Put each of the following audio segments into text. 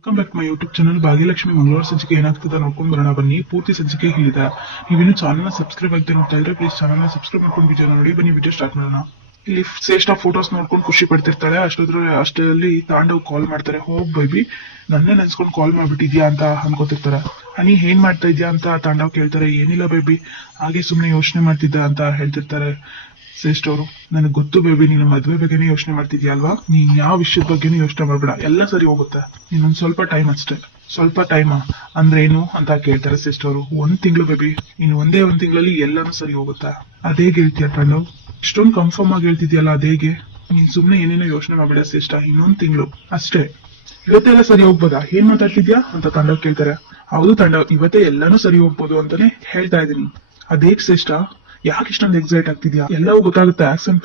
Welcome back my YouTube channel. Bhagyalakshmi ಮಂಗಳವಾರ ಸಂಚಿಕೆ ಏನಾಗ್ತದೆ ನೋಡ್ಕೊಂಡು ಬರೋಣ ಬನ್ನಿ. ಪೂರ್ತಿ ಸಂಚಿಕೆ ಹೇಳಿದೆ. ನೀವೇನು ಚಾನಲ್ ಸಬ್ಸ್ಕ್ರೈಬ್ ಆಗದೆ ನೋಡ್ತಾ ಇದ್ರೆ ಪ್ಲೀಸ್ ಚಾನಲ್ ಸಬ್ಸ್ಕ್ರೈಬ್ ಮಾಡ್ಕೊಂಡು ವಿಡಿಯೋ ನೋಡಿ. ಬನ್ನಿ ವಿಡಿಯೋ ಸ್ಟಾರ್ಟ್ ಮಾಡೋಣ. ಇಲ್ಲಿ ಶ್ರೇಷ್ಠ ಫೋಟೋಸ್ ನೋಡ್ಕೊಂಡು ಖುಷಿ ಪಡ್ತಿರ್ತಾಳೆ. ಅಷ್ಟರಲ್ಲಿ ತಾಂಡವ್ ಕಾಲ್ ಮಾಡ್ತಾರೆ. ಹೋಗ್ ಬೇಬಿ, ನನ್ನೇ ನೆನ್ಸ್ಕೊಂಡು ಕಾಲ್ ಮಾಡ್ಬಿಟ್ಟಿದ್ಯಾ ಅಂತ ಅನ್ಕೋತಿರ್ತಾರೆ. ನೀ ಏನ್ ಮಾಡ್ತಾ ಇದ್ಯಾ ಅಂತ ತಾಂಡವ್ ಕೇಳ್ತಾರೆ. ಏನಿಲ್ಲ ಬೇಬಿ, ಹಾಗೆ ಸುಮ್ನೆ ಯೋಚನೆ ಮಾಡ್ತಿದ್ದ ಅಂತ ಹೇಳ್ತಿರ್ತಾರೆ ಶ್ರೇಷ್ಠ ಅವರು. ನನಗೆ ಗೊತ್ತು ಬೇಬಿ, ನೀನು ಮದ್ವೆ ಬಗ್ಗೆನೇ ಯೋಚನೆ ಮಾಡ್ತಿದ್ಯಾ ಅಲ್ವಾ? ನೀನ್ ಯಾವ ವಿಷಯದ ಬಗ್ಗೆನೂ ಯೋಚನೆ ಮಾಡ್ಬೇಡ, ಎಲ್ಲ ಸರಿ ಹೋಗುತ್ತೆ. ಇನ್ನೊಂದ್ ಸ್ವಲ್ಪ ಟೈಮ್ ಅಷ್ಟೇ. ಸ್ವಲ್ಪ ಟೈಮ್ ಅಂದ್ರೆ ಏನು ಅಂತ ಕೇಳ್ತಾರೆ ಶ್ರೇಷ್ಠ ಅವರು. 1 ತಿಂಗಳು ಬೇಬಿ, ಇನ್ನು ಒಂದೇ 1 ತಿಂಗಳಲ್ಲಿ ಎಲ್ಲಾನು ಸರಿ ಹೋಗುತ್ತಾ? ಅದೇಗೆ ಹೇಳ್ತೀಯ ತಾಂಡವ್? ಇಷ್ಟೊಂದು ಕನ್ಫರ್ಮ್ ಆಗಿ ಹೇಳ್ತಿದ್ಯಲ್ಲ, ಅದೇಗೆ? ನೀನ್ ಸುಮ್ನೆ ಏನೇನೋ ಯೋಚನೆ ಮಾಡ್ಬೇಡ ಶ್ರೇಷ್ಠ, ಇನ್ನೊಂದ್ ತಿಂಗಳು ಅಷ್ಟೇ. ಇವತ್ತೆಲ್ಲ ಸರಿ ಹೋಗ್ಬೋದಾ? ಏನ್ ಮಾತಾಡ್ತಿದ್ಯಾ ಅಂತ ತಾಂಡವ್ ಕೇಳ್ತಾರೆ. ಹೌದು ತಾಂಡವ್, ಇವತ್ತೇ ಎಲ್ಲಾನು ಸರಿ ಹೋಗ್ಬೋದು ಅಂತಾನೆ ಹೇಳ್ತಾ ಇದೀನಿ. ಅದೇಗ್ ಶ್ರೇಷ್ಠ, ಯಾಕೆ ಇಷ್ಟೊಂದು ಎಕ್ಸೈಟ್ ಆಗ್ತಿದ್ಯಾ? ಎಲ್ಲವೂ ಗೊತ್ತಾಗುತ್ತೆ, ಆಕ್ಷನ್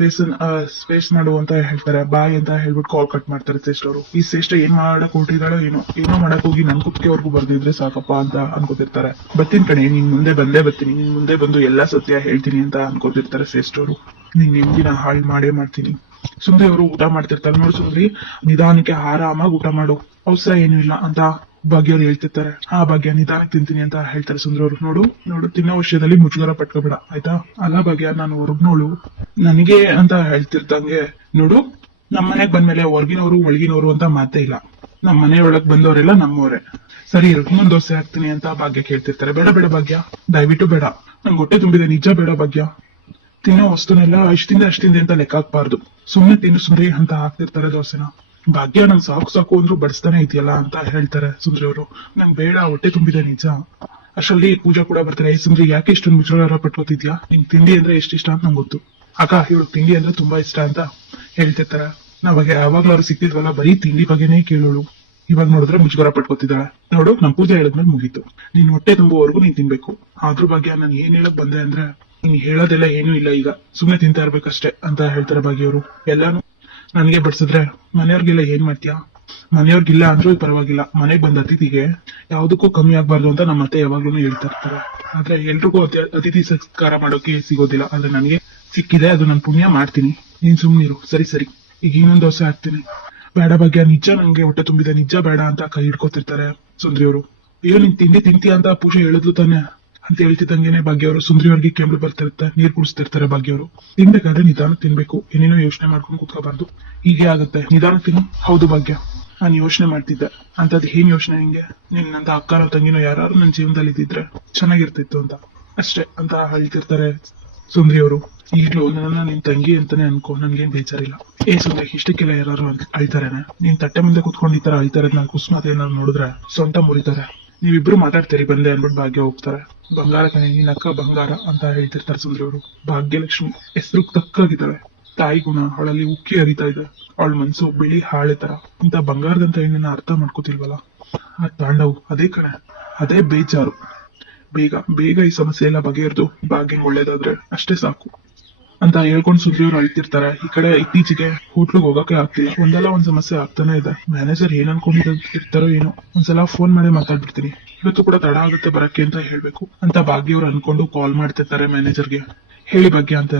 ಸ್ಪೇಸ್ ಮಾಡು ಅಂತ ಹೇಳ್ತಾರೆ. ಬಾಯ್ ಅಂತ ಹೇಳ್ಬಿಟ್ಟು ಕಾಲ್ ಕಟ್ ಮಾಡ್ತಾರೆ ಶ್ರೇಷ್ಠ ಅವರು. ಈ ಶ್ರೇಷ್ಠ ಏನ್ ಮಾಡಕ್ ಹೊರಟಿದಾಳೋ ಏನೋ ಮಾಡಕ್ ಹೋಗಿ ನನ್ ಕುತ್ತಿಗೆವರೆಗೂ ಬರ್ದಿದ್ರೆ ಸಾಕಪ್ಪ ಅಂತ ಅನ್ಕೋತಿರ್ತಾರೆ. ಬರ್ತೀನಿ ಕಣೆ, ನಿನ್ ಮುಂದೆ ಬಂದೇ ಬರ್ತೀನಿ, ನಿನ್ ಮುಂದೆ ಬಂದು ಎಲ್ಲಾ ಸತ್ಯ ಹೇಳ್ತೀನಿ ಅಂತ ಅನ್ಕೋತಿರ್ತಾರೆ ಶ್ರೇಷ್ಠ ಅವರು. ನಿನ್ ನೆಮ್ಮದಿನ ಹಾಳು ಮಾಡೇ ಮಾಡ್ತೀನಿ. ಸುಂದ್ರಿ ಅವರು ಊಟ ಮಾಡ್ತಿರ್ತಾರೆ. ನೋಡು ಸುಂದ್ರಿ, ನಿಧಾನಕ್ಕೆ ಆರಾಮಾಗಿ ಊಟ ಮಾಡು, ಅವಸರ ಏನೂ ಇಲ್ಲ ಅಂತ ಭಾಗ್ಯ ಅವ್ರು ಹೇಳ್ತಿರ್ತಾರೆ. ಆ ಭಾಗ್ಯ, ನಿಧಾನಕ್ಕೆ ತಿಂತೀನಿ ಅಂತ ಹೇಳ್ತಾರೆ ಸುಂದ್ರ ಅವರು. ನೋಡು ತಿನ್ನೋ ವಿಷಯದಲ್ಲಿ ಮುಜುಗರ ಪಟ್ಕೋಬೇಡ ಆಯ್ತಾ? ಅಲ್ಲ ಭಾಗ್ಯ, ನಾನು ಹೊರಗ್ನೋಳು, ನನಗೆ ಅಂತ ಹೇಳ್ತಿರ್ದಂಗೆ, ನೋಡು ನಮ್ ಮನೆಗ್ ಬಂದ್ಮೇಲೆ ಹೊರ್ಗಿನವರು ಒಳಗಿನವರು ಅಂತ ಮಾತೇ ಇಲ್ಲ. ನಮ್ ಮನೆಯೊಳಗ್ ಬಂದವರೆಲ್ಲ ನಮ್ಮವರೇ. ಸರಿ ಇರು, ಇನ್ನೊಂದ್ ದೋಸೆ ಹಾಕ್ತೀನಿ ಅಂತ ಭಾಗ್ಯ ಕೇಳ್ತಿರ್ತಾರೆ. ಬೇಡ ಬೇಡ ಭಾಗ್ಯ, ದಯವಿಟ್ಟು ಬೇಡ, ನಂಗೆ ಹೊಟ್ಟೆ ತುಂಬಿದೆ, ನಿಜ ಬೇಡ ಭಾಗ್ಯ. ತಿನ್ನೋ ವಸ್ತುನೆಲ್ಲ ಅಷ್ಟಿಂದೆ ಅಂತ ಲೆಕ್ಕ ಹಾಕ್ಬಾರ್ದು, ಸುಮ್ನೆ ತಿನ್ನು ಸುಂದ್ರಿ ಅಂತ ಹಾಕ್ತಿರ್ತಾರೆ ದೋಸೆನ. ಭಾಗ್ಯ, ನಂಗ್ ಸಾಕು ಅಂದ್ರೂ ಬಡಿಸ್ತಾನೆ ಇದೆಯಲ್ಲ ಅಂತ ಹೇಳ್ತಾರೆ ಸುಂದ್ರಿ ಅವರು. ನಂಗ್ ಬೇಡ, ಹೊಟ್ಟೆ ತುಂಬಿದೆ ನಿಜ. ಅಷ್ಟರಲ್ಲಿ ಪೂಜಾ ಕೂಡ ಬರ್ತಾರೆ. ಸುಂದ್ರಿ, ಯಾಕೆ ಇಷ್ಟೊಂದು ಮುಜುಗರ ಪಟ್ಕೋತಿದ್ಯಾ? ನಿಂಗ್ ತಿಂಡಿ ಅಂದ್ರೆ ಎಷ್ಟಿಷ್ಟ ಅಂತ ನಂಗೆ ಗೊತ್ತು. ಅಕ್ಕ, ಇವಳು ತಿಂಡಿ ಅಂದ್ರೆ ತುಂಬಾ ಇಷ್ಟ ಅಂತ ಹೇಳ್ತಿರ್ತಾರೆ. ನಾವಾಗ ಯಾವಾಗ್ಲೂ ಅವ್ರು ಸಿಕ್ತಿದ್ವಲ್ಲ, ಬರೀ ತಿಂಡಿ ಬಗ್ಗೆನೇ ಕೇಳೋಳು. ಇವಾಗ ನೋಡಿದ್ರೆ ಮುಜುಗರ ಪಟ್ಕೋತಿದ್ದಾಳೆ. ನೋಡು, ನಮ್ ಪೂಜೆ ಹೇಳಿದ್ಮೇಲೆ ಮುಗೀತು. ನೀನ್ ಹೊಟ್ಟೆ ತುಂಬುವವರೆಗೂ ನೀನ್ ತಿನ್ಬೇಕು. ಆದ್ರೂ ಭಾಗ್ಯ, ನಾನು ಏನ್ ಹೇಳಕ್ ಬಂದೆ ಅಂದ್ರೆ, ನೀನ್ ಹೇಳೋದೆಲ್ಲ ಏನೂ ಇಲ್ಲ, ಈಗ ಸುಮ್ನೆ ತಿಂತಾ ಇರ್ಬೇಕಷ್ಟೇ ಅಂತ ಹೇಳ್ತಾರೆ ಭಾಗ್ಯ ಅವರು. ಎಲ್ಲಾನು ನನ್ಗೆ ಬಡ್ಸಿದ್ರೆ ಮನೆಯವ್ರಿಗೆಲ್ಲ ಏನ್ ಮಾಡ್ತೀಯಾ? ಮನೆಯವ್ರಿಗಿಲ್ಲ ಅಂದ್ರೂ ಪರವಾಗಿಲ್ಲ, ಮನೆಗ್ ಬಂದ ಅತಿಥಿಗೆ ಯಾವ್ದಕ್ಕೂ ಕಮ್ಮಿ ಆಗ್ಬಾರ್ದು ಅಂತ ನಮ್ಮ ಅತ್ತೆ ಯಾವಾಗ್ಲೂ ಹೇಳ್ತಾ ಇರ್ತಾರೆ. ಆದ್ರೆ ಎಲ್ರಿಗೂ ಅತಿಥಿ ಸತ್ಕಾರ ಮಾಡೋಕೆ ಸಿಗೋದಿಲ್ಲ. ಆದ್ರೆ ನನಗೆ ಸಿಕ್ಕಿದೆ, ಅದು ನನ್ ಪುಣ್ಯ, ಮಾಡ್ತೀನಿ. ನೀನ್ ಸುಮ್ನಿರು. ಸರಿ, ಈಗ ಇನ್ನೊಂದ್ ದೋಸೆ ಹಾಕ್ತೀನಿ. ಬೇಡ ಭಾಗ್ಯ, ನಿಜ ನಂಗೆ ಹೊಟ್ಟೆ ತುಂಬಿದೆ, ನಿಜ ಬೇಡ ಅಂತ ಕೈ ಹಿಡ್ಕೊತಿರ್ತಾರೆ ಸುಂದ್ರಿ ಅವರು. ಅಯ್ಯೋ, ನೀನ್ ತಿಂಡಿ ತಿಂತೀಯ ಅಂತ ಪೂಜೆ ಹೇಳಿದ್ಲು ತಾನೆ ಅಂತ ಹೇಳ್ತಿದ್ದಂಗೆನೆ ಭಾಗ್ಯ ಅವರು ಸುಂದ್ರಿ ಅವ್ರಿಗೆ ಕೆಂಬಳು ಬರ್ತಿರುತ್ತೆ. ನೀರ್ ಕುಡಿಸ್ತಿರ್ತಾರೆ ಭಾಗ್ಯ ಅವರು. ತಿನ್ಬೇಕಾದ್ರೆ ನಿಧಾನ ತಿನ್ಬೇಕು, ಏನೇನೋ ಯೋಚನೆ ಮಾಡ್ಕೊಂಡು ಕೂತ್ಕೋಬಾರ್ದು. ಹೀಗೆ ಆಗತ್ತೆ, ನಿಧಾನ ತಿನ್ನು. ಹೌದು ಭಾಗ್ಯ, ನಾನು ಯೋಚನೆ ಮಾಡ್ತಿದ್ದೆ. ಅಂತದ್ ಏನ್ ಯೋಚನೆ ನಿಂಗೆ? ನಿನ್ನಂತ ಅಕ್ಕನೋ ತಂಗಿನೋ ಯಾರು ನನ್ನ ಜೀವನದಲ್ಲಿ ಇದ್ದಿದ್ರೆ ಚೆನ್ನಾಗಿರ್ತಿತ್ತು ಅಂತ ಅಷ್ಟೇ ಅಂತ ಹೇಳ್ತಿರ್ತಾರೆ ಸುಂದ್ರಿ ಅವರು. ಈಗ್ಲೂ ನನ್ನ ನಿನ್ ತಂಗಿ ಅಂತಾನೆ ಅನ್ಕೋ, ನನ್ಗೇನ್ ಬೇಜಾರಿಲ್ಲ. ಸುಂದ್ರಿ, ಇಷ್ಟಕ್ಕೆಲ್ಲ ಯಾರು ಅಳ್ತಾರೇನೆ? ನೀನ್ ತಟ್ಟೆ ಮುಂದೆ ಕುತ್ಕೊಂಡು ಈ ತರ ಅಳ್ತಾರೆ, ನಾನು ಕುಸ್ಮಾತ ಏನಾದ್ರು ನೋಡಿದ್ರೆ ಸೊಂಟ ಮುರಿತಾರೆ. ನೀವಿಬ್ರು ಮಾತಾಡ್ತೀರಿ ಬಂದೆ ಅನ್ಬಿಟ್ಟು ಭಾಗ್ಯ ಹೋಗ್ತಾರೆ. ಬಂಗಾರ ಕಣೆ, ನೀನ್ ಅಕ್ಕ ಬಂಗಾರ ಅಂತ ಹೇಳ್ತಿರ್ತಾರೆ ಸುಂದ್ರಿ ಅವರು. ಭಾಗ್ಯಲಕ್ಷ್ಮಿ ಹೆಸರು ತಕ್ಕಾಗಿದ್ದಾಳೆ. ತಾಯಿ ಗುಣ ಅವಳಲ್ಲಿ ಉಕ್ಕಿ ಹರಿತಾ ಇದೆ. ಅವಳ ಮನ್ಸು ಬಿಳಿ ಹಾಳೆ ತರ. ಇಂತ ಬಂಗಾರದಂತ ಹೆಣ್ಣನ್ನ ಅರ್ಥ ಮಾಡ್ಕೋತಿಲ್ವಲ್ಲ ಆ ತಾಂಡವ್. ಅದೇ ಕಣೆ, ಅದೇ ಬೇಜಾರು. ಬೇಗ ಈ ಸಮಸ್ಯೆ ಎಲ್ಲ ಬಗೆಹರಿದು ಭಾಗ್ಯ ಒಳ್ಳೇದಾದ್ರೆ ಅಷ್ಟೇ ಸಾಕು ಅಂತ ಹೇಳ್ಕೊಂಡು ಸುದ್ದಿಯವ್ರು ಅಳ್ತಿರ್ತಾರೆ. ಈ ಕಡೆ ಇತ್ತೀಚೆಗೆ ಹೋಟ್ಲಿಗೆ ಹೋಗಕ್ಕೆ ಆಗ್ತಿಲ್ಲ. ಒಂದಲ್ಲ ಒಂದ್ ಸಮಸ್ಯೆ ಆಗ್ತಾನೆ ಇದೆ. ಮ್ಯಾನೇಜರ್ ಏನ್ ಅನ್ಕೊಂಡಿರ್ತಾರೋ ಏನೋ. ಒಂದ್ಸಲ ಫೋನ್ ಮಾಡಿ ಮಾತಾಡ್ಬಿಡ್ತೀನಿ. ಇವತ್ತು ಕೂಡ ತಡ ಆಗುತ್ತೆ ಬರಕ್ಕೆ ಅಂತ ಹೇಳ್ಬೇಕು ಅಂತ ಭಾಗ್ಯವ್ರು ಅನ್ಕೊಂಡು ಕಾಲ್ ಮಾಡ್ತಿರ್ತಾರೆ ಮ್ಯಾನೇಜರ್ಗೆ. ಹೇಳಿ ಭಾಗ್ಯ ಅಂತ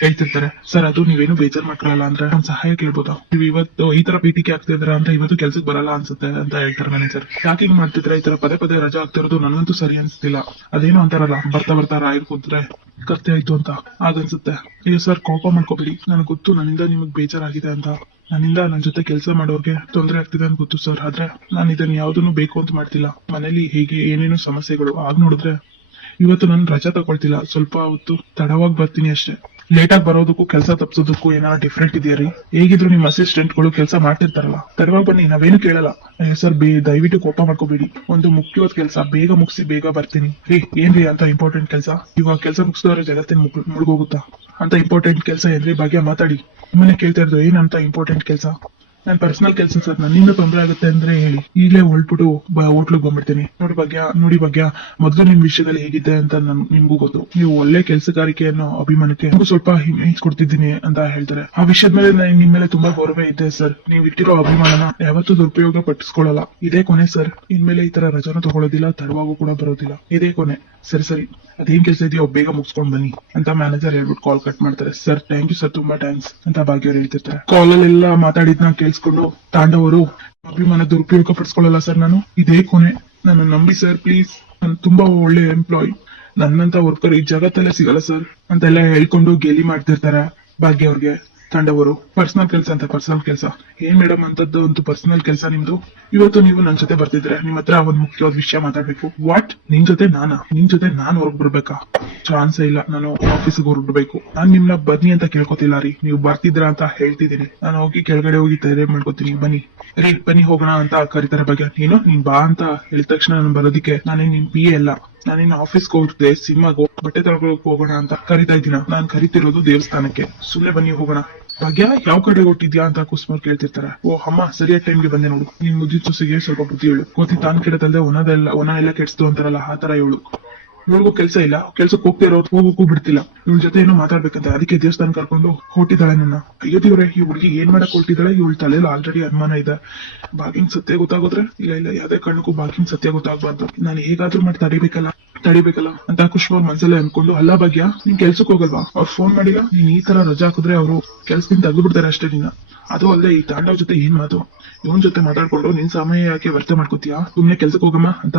ಹೇಳ್ತಿರ್ತಾರೆ. ಸರ್, ಅದು ನೀವೇನು ಬೇಜಾರ್ ಮಾಡ್ಕೊಳ್ಳಲ್ಲ ಅಂದ್ರೆ ಒಂದ್ ಸಹಾಯ ಕೇಳ್ಬೋದಾ? ನೀವು ಇವತ್ತು ಈ ತರ ಪೀಟಿಕೆ ಆಗ್ತಿದ್ರ ಅಂತ ಇವತ್ತು ಕೆಲ್ಸಕ್ಕೆ ಬರಲ್ಲ ಅನ್ಸುತ್ತೆ ಅಂತ ಹೇಳ್ತಾರೆ ಮ್ಯಾನೇಜರ್. ಯಾಕೆ ಹಿಂಗ್ ಮಾಡ್ತಿದ್ರೆ? ಈ ತರ ಪದೇ ರಜಾ ಆಗ್ತಿರೋದು ನನಗಂತೂ ಸರಿ ಅನ್ಸ್ತಿಲ್ಲ. ಅದೇನೋ ಅಂತಾರಲ್ಲ, ಬರ್ತಾ ರಾಯರ್ ಕೂತ್ರೆ ಕರ್ತೆ ಆಯ್ತು ಅಂತ ಆಗನ್ಸುತ್ತೆ. ಅಯ್ಯೋ ಸರ್, ಕೋಪ ಮಾಡ್ಕೋಬೇಡಿ. ನನಗೆ ಗೊತ್ತು ನನ್ನಿಂದ ನಿಮಗ್ ಬೇಜಾರಾಗಿದೆ ಅಂತ. ನನ್ನಿಂದ ನನ್ ಜೊತೆ ಕೆಲಸ ಮಾಡೋರ್ಗೆ ತೊಂದರೆ ಆಗ್ತಿದೆ ಅಂತ ಗೊತ್ತು ಸರ್. ಆದ್ರೆ ನಾನು ಇದನ್ನ ಯಾವ್ದನ್ನು ಬೇಕು ಅಂತ ಮಾಡ್ತಿಲ್ಲ. ಮನೇಲಿ ಹೇಗೆ ಏನೇನು ಸಮಸ್ಯೆಗಳು ಆಗ್ ನೋಡಿದ್ರೆ ಇವತ್ತು ನಾನು ರಜಾ ತಗೊಳ್ತಿಲ್ಲ. ಸ್ವಲ್ಪ ಹೊತ್ತು ತಡವಾಗಿ ಬರ್ತೀನಿ ಅಷ್ಟೇ. ಲೇಟ್ ಆಗಿ ಬರೋದಕ್ಕೂ ಕೆಲಸ ತಪ್ಸೋದಕ್ಕೂ ಏನಾರ ಡಿಫ್ರೆಂಟ್ ಇದೆಯಾ ರೀ? ಹೇಗಿದ್ರು ನಿಮ್ ಅಸಿಸ್ಟೆಂಟ್ಗಳು ಕೆಲಸ ಮಾಡ್ತಿರ್ತಾರಲ್ಲ, ತಡವಾಗಿ ಬನ್ನಿ, ನಾವೇನು ಕೇಳಲ್ಲ. ಅಯ್ಯೋ ಸರ್, ದಯವಿಟ್ಟು ಕೋಪ ಮಾಡ್ಕೋಬೇಡಿ. ಒಂದು ಮುಖ್ಯವಾದ ಕೆಲಸ, ಬೇಗ ಮುಗಿಸಿ ಬೇಗ ಬರ್ತೀನಿ. ರೀ, ಏನ್ರಿ ಅಂತ ಇಂಪಾರ್ಟೆಂಟ್ ಕೆಲಸ? ಇವಾಗ ಕೆಲಸ ಮುಗಿಸಿದವ್ರೆ ಜಗತ್ತಿನ ಮುಳುಗೋಗುತ್ತಾ? ಅಂತ ಇಂಪಾರ್ಟೆಂಟ್ ಕೆಲಸ ಏನ್ರಿ? ಭಾಗ್ಯ ಮಾತಾಡಿ. ನಿಮ್ಮನೆ ಕೇಳ್ತಾ ಇರೋದು ಏನಂತ ಇಂಪಾರ್ಟೆಂಟ್ ಕೆಲಸ? ನನ್ ಪರ್ಸನಲ್ ಕೆಲಸ ಸರ್, ನನ್ನಿಂದ ತೊಂದರೆ ಆಗುತ್ತೆ ಅಂದ್ರೆ ಹೇಳಿ, ಈಗಲೇ ಹೊರಟ್ಬಿಟ್ಟು ಹೋಟ್ಲಿಗೆ ಬಂದ್ಬಿಡ್ತೀನಿ. ನೋಡಿ ಭಾಗ್ಯ, ಮೊದಲು ನಿಮ್ ವಿಷಯದಲ್ಲಿ ಹೇಗಿದೆ ಅಂತ ನಿಮ್ಗೂ ಗೊತ್ತು. ನೀವು ಒಳ್ಳೆ ಕೆಲಸಗಾರಿಕೆ ಅನ್ನೋ ಅಭಿಮಾನಕ್ಕೆ ಸ್ವಲ್ಪ ಹಿಮ್ಮೆಸ್ ಕೊಡ್ತಿದ್ದೀನಿ ಅಂತ ಹೇಳ್ತಾರೆ. ಆ ವಿಷಯದ ಮೇಲೆ ನಿಮ್ ಮೇಲೆ ತುಂಬಾ ಗೌರವ ಇದೆ ಸರ್. ನೀವು ಇಟ್ಟಿರೋ ಅಭಿಮಾನನ ಯಾವತ್ತೂ ದುರುಪಯೋಗ ಪಟ್ಟಿಸ್ಕೊಳ್ಳಲ್ಲ. ಇದೇ ಕೊನೆ ಸರ್. ಇನ್ಮೇಲೆ ಈ ತರ ರಜಾನು ತಗೊಳ್ಳೋದಿಲ್ಲ, ತಡವಾಗೂ ಕೂಡ ಬರೋದಿಲ್ಲ. ಇದೇ ಕೊನೆ. ಸರಿ, ಅದೇನ್ ಕೆಲಸ ಇದೆಯೋ ಬೇಗ ಮುಗಿಸ್ಕೊಂಡ್ ಬನ್ನಿ ಅಂತ ಮ್ಯಾನೇಜರ್ ಹೇಳ್ಬಿಟ್ಟು ಕಾಲ್ ಕಟ್ ಮಾಡ್ತಾರೆ. ಸರ್, ಥ್ಯಾಂಕ್ ಯು ಸರ್, ತುಂಬಾ ಥ್ಯಾಂಕ್ಸ್ ಅಂತ ಭಾಗ್ಯವ್ರು ಹೇಳ್ತಿರ್ತಾರೆ. ಕಾಲಲ್ಲೆಲ್ಲ ಮಾತಾಡಿದ್ನ ಕೇಳಿಸ್ಕೊಂಡು ತಾಂಡವರು ಅಭಿಮಾನ ದುರುಪಯೋಗ ಪಡಿಸ್ಕೊಳ್ಳಲ್ಲ ಸರ್. ನಾನು ಇದೇ ಕೊನೆ, ನನ್ನ ನಂಬಿ ಸರ್ ಪ್ಲೀಸ್. ನಾನು ತುಂಬಾ ಒಳ್ಳೆ ಎಂಪ್ಲಾಯ್, ನನ್ನಂತ ವರ್ಕರ್ ಈ ಜಗತ್ತಲ್ಲೇ ಸಿಗಲ್ಲ ಸರ್ ಅಂತೆಲ್ಲ ಹೇಳ್ಕೊಂಡು ಗೇಲಿ ಮಾಡ್ತಿರ್ತಾರೆ ಭಾಗ್ಯ ಅವ್ರಿಗೆ. ತಾಂಡವರು ಪರ್ಸನಲ್ ಕೆಲಸ ಅಂತ ಪರ್ಸನಲ್ ಕೆಲಸ ಏನ್ ಮೇಡಮ್ ಅಂತದ್ದು ಒಂದು ಪರ್ಸನಲ್ ಕೆಲಸ ನಿಮ್ದು? ಇವತ್ತು ನೀವು ನನ್ ಜೊತೆ ಬರ್ತಿದ್ರೆ ನಿಮ್ ಹತ್ರ ಒಂದ್ ಮುಖ್ಯವಾದ ವಿಷಯ ಮಾತಾಡ್ಬೇಕು. ವಾಟ್? ನಿನ್ ಜೊತೆ ನಾನ್ ಹೊರಗ್ ಬರ್ಬೇಕಾ? ಚಾನ್ಸೇ ಇಲ್ಲ. ನಾನು ಆಫೀಸ್ಗೆ ಹೊರಡ್ಬೇಕು. ನಾನ್ ನಿಮ್ನ ಬನ್ನಿ ಅಂತ ಕೇಳ್ಕೊತಿಲ್ಲ ರೀ, ನೀವು ಬರ್ತಿದ್ರ ಅಂತ ಹೇಳ್ತಿದೀನಿ. ನಾನು ಹೋಗಿ ಕೆಳಗಡೆ ಹೋಗಿ ತಯಾರಿ ಮಾಡ್ಕೋತೀನಿ. ಬನ್ನಿ ರೀ, ಬನ್ನಿ ಹೋಗೋಣ ಅಂತ ಕರೀತಾರೆ ಭಾಗ್ಯ. ನೀನ್ ಬಾ ಅಂತ ಹೇಳಿದ ತಕ್ಷಣ ನಾನು ಬರೋದಿಕ್ಕೆ ನಾನೇ ನಿನ್ ಪಿ ಅಲ್ಲ. ನಾನಿನ್ನ ಆಫೀಸ್ಗೆ ಹೋಗ್ತಿದ್ದೆ, ಸಿನಿಮಾಗೋ ಬಟ್ಟೆ ತಗೊಳಕ್ ಹೋಗೋಣ ಅಂತ ಕರಿತಾ ಇದ್ದೀನ. ನಾನ್ ಕರಿತಿರೋದು ದೇವಸ್ಥಾನಕ್ಕೆ. ಸುಮ್ನೆ ಬನ್ನಿ ಹೋಗೋಣ. ಭಾಗ್ಯ ಯಾವ ಕಡೆ ಹೊಟ್ಟಿದ್ಯಾ ಅಂತ ಕುಸುಮ ಕೇಳ್ತಿರ್ತಾರೆ. ಓ ಅಮ್ಮ, ಸರಿಯಾದ ಟೈಮ್ಗೆ ಬಂದೆ ನೋಡು. ನಿನ್ ಮುದ್ದಿ ಸೊಸೆಗೆ ಸ್ವಲ್ಪ ಬುದ್ಧಿ ಹೇಳು. ಕೋತಿ ತಾನ್ ಕೆಡತಲ್ದೆ ಒಣ ಎಲ್ಲ ಕೆಡ್ಸ್ತು ಅಂತಾರಲ್ಲ, ಆ ತರ ಹೇಳು. ಇವಳಿಗೂ ಕೆಲ್ಸ ಇಲ್ಲ, ಕೆಲ್ಸಕ್ಕೆ ಹೋಗ್ತಾ ಇರೋರು ಹೋಗೋಕ್ಕೂ ಬಿಡ್ತಿಲ್ಲ. ಇವಳ ಜೊತೆ ಏನೋ ಮಾತಾಡ್ಬೇಕಂತ, ಅದಕ್ಕೆ ದೇವಸ್ಥಾನ ಕರ್ಕೊಂಡು ಹೊಟ್ಟಿದ್ದಾಳೆ ನನ್ನ. ಅಯ್ಯೋ ದೇವ್ರೆ, ಈ ಹುಡುಗಿ ಏನ್ ಮಾಡಕ್ ಹೊಟ್ಟಿದ್ದಾಳೆ? ಇವಳ ತಲೆಯಲ್ಲಿ ಆಲ್ರೆಡಿ ಅನುಮಾನ ಇದೆ. ಬಾಗಿನ್ ಸತ್ಯ ಗೊತ್ತಾಗೋದ್ರೆ ಇಲ್ಲ ಯಾವ್ದೇ ಕಣ್ಣಕ್ಕೂ ಬಾಗಿನ್ ಸತ್ಯ ಗೊತ್ತಾಗ್ಬಾರ್ದು. ನಾನು ಹೇಗಾದ್ರೂ ಮಾಡಿ ತಡಿಬೇಕಲ್ಲ ಅಂತ ಕುಷ್ಮ ಅವ್ರ ಮನ್ಸಲ್ಲೇ ಅನ್ಕೊಂಡು, ಅಲ್ಲ ಭಾಗ್ಯ ನೀನ್ ಕೆಲ್ಸಕ್ ಹೋಗಲ್ವಾ? ಅವ್ರು ಫೋನ್ ಮಾಡಿಲ್ಲ, ನೀನ್ ಈ ತರ ರಜಾ ಹಾಕಿದ್ರೆ ಅವರು ಕೆಲ್ಸದಿಂದ ತೆಗೆದು ಬಿಡ್ತಾರೆ ಅಷ್ಟೇ ನಿನ್ನ. ಅದು ಅಲ್ಲದೆ ಈ ತಾಂಡವ್ ಜೊತೆ ಏನ್ ಮಾತು? ಇವನ್ ಜೊತೆ ಮಾತಾಡ್ಕೊಂಡು ನಿನ್ ಸಮಯ ಯಾಕೆ ವ್ಯರ್ಥ ಮಾಡ್ಕೋತೀಯಾ? ಸುಮ್ನೆ ಕೆಲ್ಸಕ್ಕೆ ಹೋಗಮ್ಮ ಅಂತ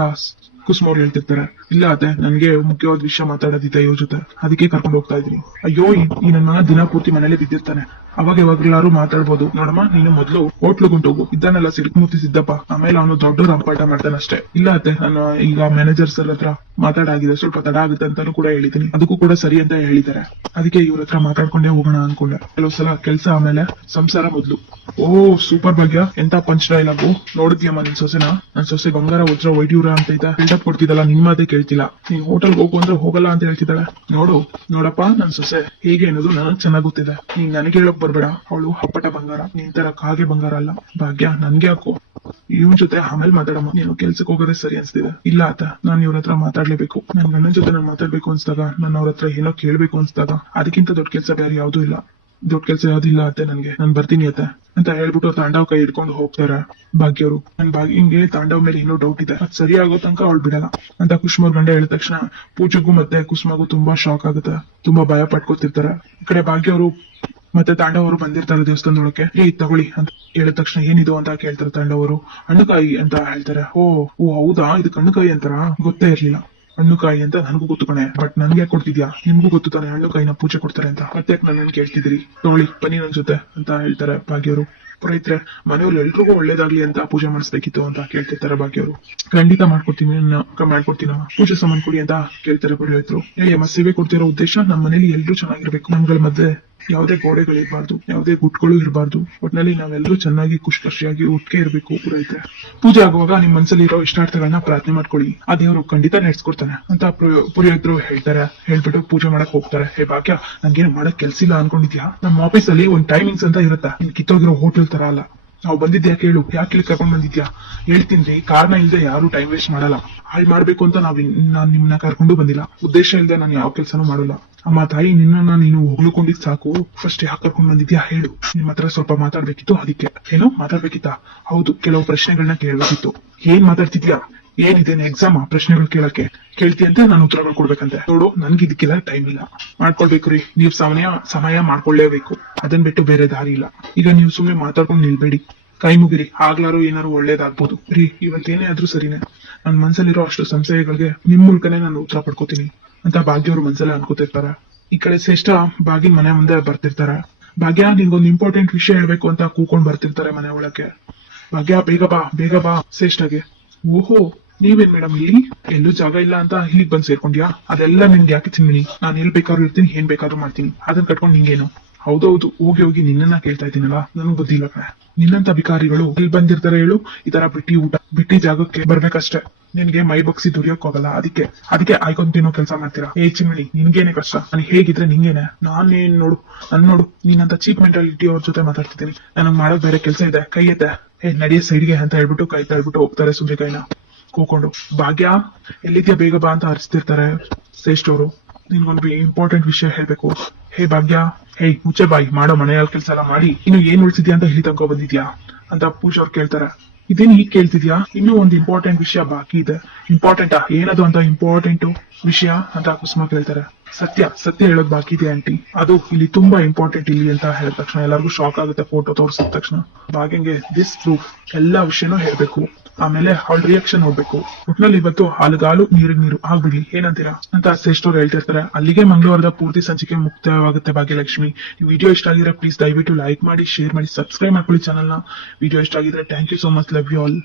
ಕುಸುಮ ಅವ್ರು ಹೇಳ್ತಿರ್ತಾರೆ. ಇಲ್ಲ ಅತ್ತೆ, ನನ್ಗೆ ಮುಖ್ಯವಾದ ವಿಷಯ ಮಾತಾಡೋದಿದೆ ಇವ್ರ ಜೊತೆ, ಅದಕ್ಕೆ ಕರ್ಕೊಂಡು ಹೋಗ್ತಾ ಇದೀನಿ. ಅಯ್ಯೋ, ಈ ನನ್ನ ಮಗ ದಿನ ಪೂರ್ತಿ ಮನೇಲಿ ಬಿದ್ದಿರ್ತಾನೆ, ಅವಾಗ ಯಾವಾಗ್ಲಾರು ಮಾತಾಡ್ಬೋದು. ನೋಡಮ್ಮ, ನೀನು ಮೊದ್ಲು ಹೋಟ್ಲುಗುಂಟೋಗು. ಇದ್ದಾನಲ್ಲ ಸಿಡ್ಕಮೂರ್ತಿ ಸಿದ್ದಪ್ಪ, ಆಮೇಲೆ ಅವನು ದೊಡ್ಡ ರಂಪಾಟ ಮಾಡ್ತಾನೆ ಅಷ್ಟೇ. ಇಲ್ಲ ಅತ್ತೆ, ನಾನು ಈಗ ಮ್ಯಾನೇಜರ್ ಸರ್ ಹತ್ರ ಮಾತಾಡಾಗಿದೆ, ಸ್ವಲ್ಪ ತಡ ಆಗುತ್ತೆ ಅಂತಾನು ಕೂಡ ಹೇಳಿದೀನಿ. ಅದಕ್ಕೂ ಕೂಡ ಸರಿ ಅಂತ ಹೇಳಿದ್ದಾರೆ. ಅದಕ್ಕೆ ಇವ್ರ ಹತ್ರ ಮಾತಾಡ್ಕೊಂಡೇ ಹೋಗೋಣ ಅನ್ಕೊಂಡೆ. ಕೆಲವು ಸಲ ಕೆಲ್ಸ ಆಮೇಲೆ ಸಂಸಾರ ಮೊದ್ಲು. ಓ ಸೂಪರ್ ಭಾಗ್ಯ, ಎಂತ ಪಂಚ್ ಡೈಲಾಗು. ನೋಡಿದ್ಯಮ್ಮ ನಿನ್ ಸೊಸೆನ? ನನ್ ಸೊಸೆ ಬಂಗಾರ ವಜ್ರ ವೈಡ್ಯೂರ ಅಂತ ಇದ್ದ ಬಿಲ್ಡಪ್ ಕೊಡ್ತಿದ್ದಲ್ಲ, ನಿನ್ ಮಾತೆ ಕೇಳ್ತಿಲ್ಲ. ನೀನ್ ಹೋಟೆಲ್ ಹೋಗು ಅಂದ್ರೆ ಹೋಗಲ್ಲ ಅಂತ ಹೇಳ್ತಿದ್ದಾಳೆ. ನೋಡಪ್ಪ, ನನ್ ಸೊಸೆ ಹೇಗೆ ಅನ್ನೋದು ನನಗ್ ಚೆನ್ನಾಗ್ ಗೊತ್ತಿದೆ. ನೀನ್ ನನಗೆ ಹೇಳಕ್ ಬರ್ಬೇಡ. ಅವಳು ಹಪ್ಪಟ ಬಂಗಾರ, ನಿನ್ ತರ ಕಾಗೆ ಬಂಗಾರ ಅಲ್ಲ. ಭಾಗ್ಯ, ನನ್ಗೆ ಹಾಕು. ಇವನ್ ಜೊತೆ ಆಮೇಲೆ ಮಾತಾಡಮ್ಮ. ನೀನು ಕೆಲ್ಸಕ್ಕೆ ಹೋಗೋದೇ ಸರಿ ಅನ್ಸ್ತಿದೆ. ಇಲ್ಲ ಆತ, ನಾನ್ ಇವ್ರ ಹತ್ರ ಮಾತಾಡ್ಲೇಬೇಕು. ನನ್ ಗಂಡನ ಜೊತೆ ನಾನು ಮಾತಾಡ್ಬೇಕು ಅನ್ಸ್ದಾಗ, ನಾನು ಅವ್ರ ಹತ್ರ ಏನೋ ಕೇಳ್ಬೇಕು ಅನ್ಸ್ದಾಗ, ಅದಕ್ಕಿಂತ ದೊಡ್ಡ ಕೆಲ್ಸ ಬೇರೆ ಯಾವ್ದೂ ಇಲ್ಲ. ದೊಡ್ಡ ಕೆಲ್ಸ ಯಾವ್ದಿಲ್ಲ ಅತ್ತೆ ನನ್ಗೆ. ನಾನ್ ಬರ್ತೀನಿ ಅತ್ತೆ ಅಂತ ಹೇಳ್ಬಿಟ್ಟು ತಾಂಡವ್ ಕೈ ಹಿಡ್ಕೊಂಡು ಹೋಗ್ತಾರೆ ಭಾಗ್ಯವರು. ನನ್ ಭಾಗ್ಯಂಗೆ ತಾಂಡವ್ ಮೇಲೆ ಏನೋ ಡೌಟ್ ಇದೆ, ಅದ್ ಸರಿ ಆಗೋ ತನಕ ಅವಳು ಬಿಡಲ್ಲ ಅಂತ ಕುಸುಮ ಗಂಡ ಹೇಳಿದ ತಕ್ಷಣ ಪೂಜೆಗೂ ಮತ್ತೆ ಕುಸುಮಗೂ ತುಂಬಾ ಶಾಕ್ ಆಗುತ್ತೆ. ತುಂಬಾ ಭಯ ಪಟ್ಕೋತಿರ್ತಾರೆ. ಈ ಕಡೆ ಭಾಗ್ಯವರು ಮತ್ತೆ ತಾಂಡವರು ಬಂದಿರ್ತಾರೆ ದೇವಸ್ಥಾನದೊಳಕ್ಕೆ. ತಗೊಳ್ಳಿ ಅಂತ ಹೇಳಿದ ತಕ್ಷಣ ಏನಿದು ಅಂತ ಕೇಳ್ತಾರೆ ತಾಂಡವರು. ಹಣ್ಣುಕಾಯಿ ಅಂತ ಹೇಳ್ತಾರೆ. ಓ ಹೌದಾ, ಇದು ಹಣ್ಣುಕಾಯಿ ಅಂತಾರ? ಗೊತ್ತೇ ಇರ್ಲಿಲ್ಲ. ಹಣ್ಣುಕಾಯಿ ಅಂತ ನನಗೂ ಗೊತ್ತು ಕಣೆ, ಬಟ್ ನನ್ಗೆ ಯಾಕೆ ಕೊಡ್ತಿದ್ಯಾ? ನಿಮ್ಗೂ ಗೊತ್ತು ತಾನೆ ಹಣ್ಣುಕಾಯಿನ ಪೂಜೆ ಕೊಡ್ತಾರೆ ಅಂತ. ಮತ್ತೆ ನನ್ನ ಕೇಳ್ತಿದ್ರಿ? ತಗೊಳ್ಳಿ, ಬನ್ನಿ ನನ್ ಜೊತೆ ಅಂತ ಹೇಳ್ತಾರೆ ಭಾಗ್ಯವರು. ಪುರೋಹಿತ್ರೆ, ಮನೆಯವ್ರು ಎಲ್ರಿಗೂ ಒಳ್ಳೇದಾಗ್ಲಿ ಅಂತ ಪೂಜೆ ಮಾಡಿಸ್ಬೇಕಿತ್ತು ಅಂತ ಕೇಳ್ತಿರ್ತಾರೆ ಭಾಗ್ಯವರು. ಖಂಡಿತ ಮಾಡ್ಕೊಡ್ತೀನಿ ಪೂಜೆ ಸಾಮಾನ್ ಕೊಡಿ ಅಂತ ಕೇಳ್ತಾರೆ ಪುರೋಹಿತರು. ಅಮ್ಮ, ಸೇವೆ ಕೊಡ್ತಿರೋ ಉದ್ದೇಶ ನಮ್ಮ ಮನೇಲಿ ಎಲ್ರು ಚೆನ್ನಾಗಿರ್ಬೇಕು, ನಮ್ಗಳ ಮಧ್ಯೆ ಯಾವುದೇ ಗೋಡೆಗಳಿರ್ಬಾರ್ದು, ಯಾವುದೇ ಗುಟ್ಗಳು ಇರಬಾರ್ದು. ಒಟ್ನಲ್ಲಿ ನಾವೆಲ್ಲರೂ ಚೆನ್ನಾಗಿ ಖುಷಿಯಾಗಿ ಒಟ್ಟಿಗೆ ಇರ್ಬೇಕು. ಪುರೋಹಿತ್ರೆ, ಪೂಜೆ ಆಗುವಾಗ ನಿಮ್ ಮನಸ್ಸಲ್ಲಿ ಇರೋ ಇಷ್ಟಾರ್ಥಗಳನ್ನ ಪ್ರಾರ್ಥನೆ ಮಾಡ್ಕೊಳ್ಳಿ, ಆ ದೇವರು ಖಂಡಿತ ನಡೆಸ್ಕೊಡ್ತಾನೆ ಅಂತ ಪುರೋಹಿತರು ಹೇಳ್ತಾರೆ. ಹೇಳ್ಬಿಟ್ಟು ಪೂಜೆ ಮಾಡಕ್ ಹೋಗ್ತಾರೆ. ಹೇ ಭಾಗ್ಯ, ನನ್ಗೇನು ಮಾಡಕ್ ಕೆಲ್ಸ ಇಲ್ಲ ಅನ್ಕೊಂಡಿದ್ಯಾ? ನಮ್ಮ ಆಫೀಸ್ ಅಲ್ಲಿ ಒಂದ್ ಟೈಮಿಂಗ್ಸ್ ಅಂತ ಇರುತ್ತಾ, ನಿನ್ ಕಿತ್ತೋಗಿರೋ ಹೋಟೆಲ್ ತರ ಅಲ್ಲ. ನಾವು ಬಂದಿದ್ಯಾ ಕೇಳು, ಯಾಕೆ ಇಲ್ಲಿ ಕರ್ಕೊಂಡ್ ಬಂದಿದ್ಯಾ? ಹೇಳ್ತೀನಿ, ಕಾರಣ ಇಲ್ದೆ ಯಾರು ಟೈಮ್ ವೇಸ್ಟ್ ಮಾಡಲ್ಲ. ಹಾಳ್ ಮಾಡ್ಬೇಕು ಅಂತ ನಾನ್ ನಿಮ್ನ ಕರ್ಕೊಂಡು ಬಂದಿಲ್ಲ. ಉದ್ದೇಶ ಇಲ್ದೆ ನಾನು ಯಾವ ಕೆಲ್ಸನೂ ಮಾಡಲ್ಲ. ಅಮ್ಮ ತಾಯಿ, ನಿನ್ನ ನೀನು ಹೊಗ್ಳುಕೊಂಡಿದ್ ಸಾಕು. ಫಸ್ಟ್ ಯಾಕೆ ಕರ್ಕೊಂಡ್ ಬಂದಿದ್ಯಾ ಹೇಳು? ನಿಮ್ ಹತ್ರ ಸ್ವಲ್ಪ ಮಾತಾಡ್ಬೇಕಿತ್ತು. ಅದಕ್ಕೆ. ಏನು ಮಾತಾಡ್ಬೇಕಿತ್ತಾ? ಹೌದು, ಕೆಲವು ಪ್ರಶ್ನೆಗಳನ್ನ ಕೇಳ್ಬೇಕಿತ್ತು. ಏನ್ ಮಾತಾಡ್ತಿದ್ಯಾ? ಏನಿದೇನು ಎಕ್ಸಾಮ್ ಪ್ರಶ್ನೆಗಳು ಕೇಳ್ತೀಯಂತೆ, ನಾನು ಉತ್ತರಗಳು ಕೊಡ್ಬೇಕಂತೆ. ನೋಡು, ನನ್ಗೆ ಇದಕ್ಕೆಲ್ಲ ಟೈಮ್ ಇಲ್ಲ. ಮಾಡ್ಕೊಳ್ಬೇಕು ರೀ, ನೀವ್ ಸಮಯ ಮಾಡ್ಕೊಳ್ಳೇಬೇಕು. ಅದನ್ ಬಿಟ್ಟು ಬೇರೆ ದಾರಿ ಇಲ್ಲ. ಈಗ ನೀವು ಸುಮ್ನೆ ಮಾತಾಡ್ಕೊಂಡು ನಿಲ್ಬೇಡಿ, ಕೈ ಮುಗಿರಿ. ಆಗ್ಲಾರು ಏನಾರು ಒಳ್ಳೇದಾಗ್ಬೋದು ರೀ. ಇವತ್ತೇನೇ ಆದ್ರೂ ಸರಿನೇ, ನನ್ ಮನ್ಸಲ್ಲಿರೋ ಅಷ್ಟು ಸಂಶಯಗಳಿಗೆ ನಿಮ್ ಮೂಲಕನೇ ನಾನು ಉತ್ತರ ಪಡ್ಕೋತೀನಿ ಅಂತ ಭಾಗ್ಯವ್ರ ಮನ್ಸಲ್ಲೇ ಅನ್ಕೋತಿರ್ತಾರೆ. ಈ ಕಡೆ ಶ್ರೇಷ್ಠ ಬಾಗಿನ ಮನೆ ಮುಂದೆ ಬರ್ತಿರ್ತಾರೆ. ಭಾಗ್ಯ, ನಿಂಗೊಂದು ಇಂಪಾರ್ಟೆಂಟ್ ವಿಷಯ ಹೇಳ್ಬೇಕು ಅಂತ ಕೂಕೊಂಡ್ ಬರ್ತಿರ್ತಾರೆ ಮನೆ ಒಳಕ್ಕೆ. ಭಾಗ್ಯ, ಬೇಗ ಬಾ ಶ್ರೇಷ್ಠಗೆ. ಓಹೋ, ನೀವೇನ್ ಮೇಡಮ್ ಇಲ್ಲಿ? ಎಲ್ಲೂ ಜಾಗ ಇಲ್ಲ ಅಂತ ಇಲ್ಲಿಗೆ ಬಂದ್ ಸೇರ್ಕೊಂಡ್ಯಾ? ಅದೆಲ್ಲ ನಿನ್ಗೆ ಯಾಕೆ ಚಿನ್ಮಿನಿ? ನಾನು ಎಲ್ ಬೇಕಾದ್ರೂ ಇರ್ತೀನಿ, ಏನ್ ಬೇಕಾದ್ರೂ ಮಾಡ್ತೀನಿ. ಅದನ್ನ ಕಟ್ಕೊಂಡು ನಿಂಗೇನು? ಹೌದೌದು, ಹೋಗಿ ನಿನ್ನನ್ನ ಕೇಳ್ತಾ ಇದ್ದೀನಲ್ಲ, ನನಗ್ ಬುದ್ಧಿ ಇಲ್ಲ ಕಣೆ. ನಿನ್ನಂತ ಅಧಿಕಾರಿಗಳು ಇಲ್ಲಿ ಬಂದಿರ್ತಾರೆ ಹೇಳು, ಈ ತರ ಬಿಟ್ಟಿ ಜಾಗಕ್ಕೆ ಬರ್ಬೇಕಷ್ಟೇ. ನಿನ್ಗೆ ಮೈ ಬಗ್ಸಿ ದುಡಿಯೋಕ್ ಹೋಗಲ್ಲ. ಅದಕ್ಕೆ ಆಯ್ಕೊಂಡ್ ತಿನ್ನೋ ಕೆಲಸ ಮಾಡ್ತೀರಾ? ಚಿಮ್ಮಿಣಿ, ನಿನ್ಗೇನೆ ಕಷ್ಟ? ನಾನು ಹೇಗಿದ್ರೆ ನಿಂಗೇನೆ? ನೋಡು, ನೀನಂತ ಚೀಪ್ ಮೆಂಟಾಲಿಟಿ ಅವ್ರ ಜೊತೆ ಮಾತಾಡ್ತಿದ್ದೀನಿ. ನನಗ್ ಮಾಡೋದ್ ಬೇರೆ ಕೆಲಸ ಇದೆ. ಕೈ ಎತ್ತೆ. ನಡಿಯ ಸೈಡ್ಗೆ ಅಂತ ಹೇಳ್ಬಿಟ್ಟು ಕೈ ತಳ್ಬಿಟ್ಟು ಹೋಗ್ತಾರೆ ಸುಮ್ನೆ ಕೈನ ಕೂಕೊಂಡು. ಭಾಗ್ಯ, ಎಲ್ಲಿದ್ಯಾ? ಬೇಗ ಬಾ ಅಂತ ಹರಿಸ್ತಿರ್ತಾರೆ ಶ್ರೇಷ್ಠ ಅವರು. ನಿನ್ಗೊಂದು ಇಂಪಾರ್ಟೆಂಟ್ ವಿಷಯ ಹೇಳ್ಬೇಕು. ಹೇ ಭಾಗ್ಯ, ಮುಚ್ಚೆ ಬಾಯಿ, ಮಾಡೋ ಮನೆಯಲ್ಲಿ ಕೆಲಸ ಎಲ್ಲ ಮಾಡಿ ಇನ್ನು ಏನ್ ಉಳಿಸಿದ್ಯಾ ಅಂತ ಇಲ್ಲಿ ತಗೋ ಬಂದಿದ್ಯಾ ಅಂತ ಪೂಜಾ ಅವ್ರು ಕೇಳ್ತಾರೆ. ಇದೇನು ಈಗ ಕೇಳ್ತಿದ್ಯಾ? ಇನ್ನೂ ಒಂದು ಇಂಪಾರ್ಟೆಂಟ್ ವಿಷಯ ಬಾಕಿ ಇದೆ. ಇಂಪಾರ್ಟೆಂಟಾ? ಏನದು ಅಂತ ಇಂಪಾರ್ಟೆಂಟ್ ವಿಷಯ ಅಂತ ಕುಸುಮ ಕೇಳ್ತಾರೆ. ಸತ್ಯ ಹೇಳೋದು ಬಾಕಿ ಇದೆ ಆಂಟಿ. ಅದು ಇಲ್ಲಿ ತುಂಬಾ ಇಂಪಾರ್ಟೆಂಟ್ ಇಲ್ಲಿ ಅಂತ ಹೇಳಿದ ತಕ್ಷಣ ಎಲ್ಲರಿಗೂ ಶಾಕ್ ಆಗುತ್ತೆ. ಫೋಟೋ ತೋರಿಸಿದ ತಕ್ಷಣ ಭಾಗ್ಯಂಗೆ ದಿಸ್ ಪ್ರೂಫ್ ಎಲ್ಲಾ ವಿಷಯನೂ ಹೇಳ್ಬೇಕು, ಆಮೇಲೆ ಅವಳ ರಿಯಾಕ್ಷನ್ ನೋಡ್ಬೇಕು. ಒಟ್ನಲ್ಲಿ ಇವತ್ತು ಹಾಲುಗಾಲು ನೀರಿಗೆ ನೀರು ಆಗ್ಬಿಡ್ಲಿ, ಏನಂತೀರಾ ಅಂತ ಶ್ರೇಷ್ಠ ಅವ್ರು ಹೇಳ್ತಿರ್ತಾರೆ. ಅಲ್ಲಿಗೆ ಮಂಗಳವಾರದ ಪೂರ್ತಿ ಸಂಚಿಕೆ ಮುಕ್ತಾಯವಾಗುತ್ತೆ ಭಾಗ್ಯಲಕ್ಷ್ಮಿ. ಈ ವಿಡಿಯೋ ಇಷ್ಟ ಆಗಿದ್ರೆ ಪ್ಲೀಸ್ ದಯವಿಟ್ಟು ಲೈಕ್ ಮಾಡಿ, ಶೇರ್ ಮಾಡಿ, ಸಬ್ಸ್ಕ್ರೈಬ್ ಮಾಡ್ಕೊಳ್ಳಿ ಚಾನಲ್ನ. ವಿಡಿಯೋ ಇಷ್ಟ ಆಗಿದ್ರೆ thank you so much, love you all.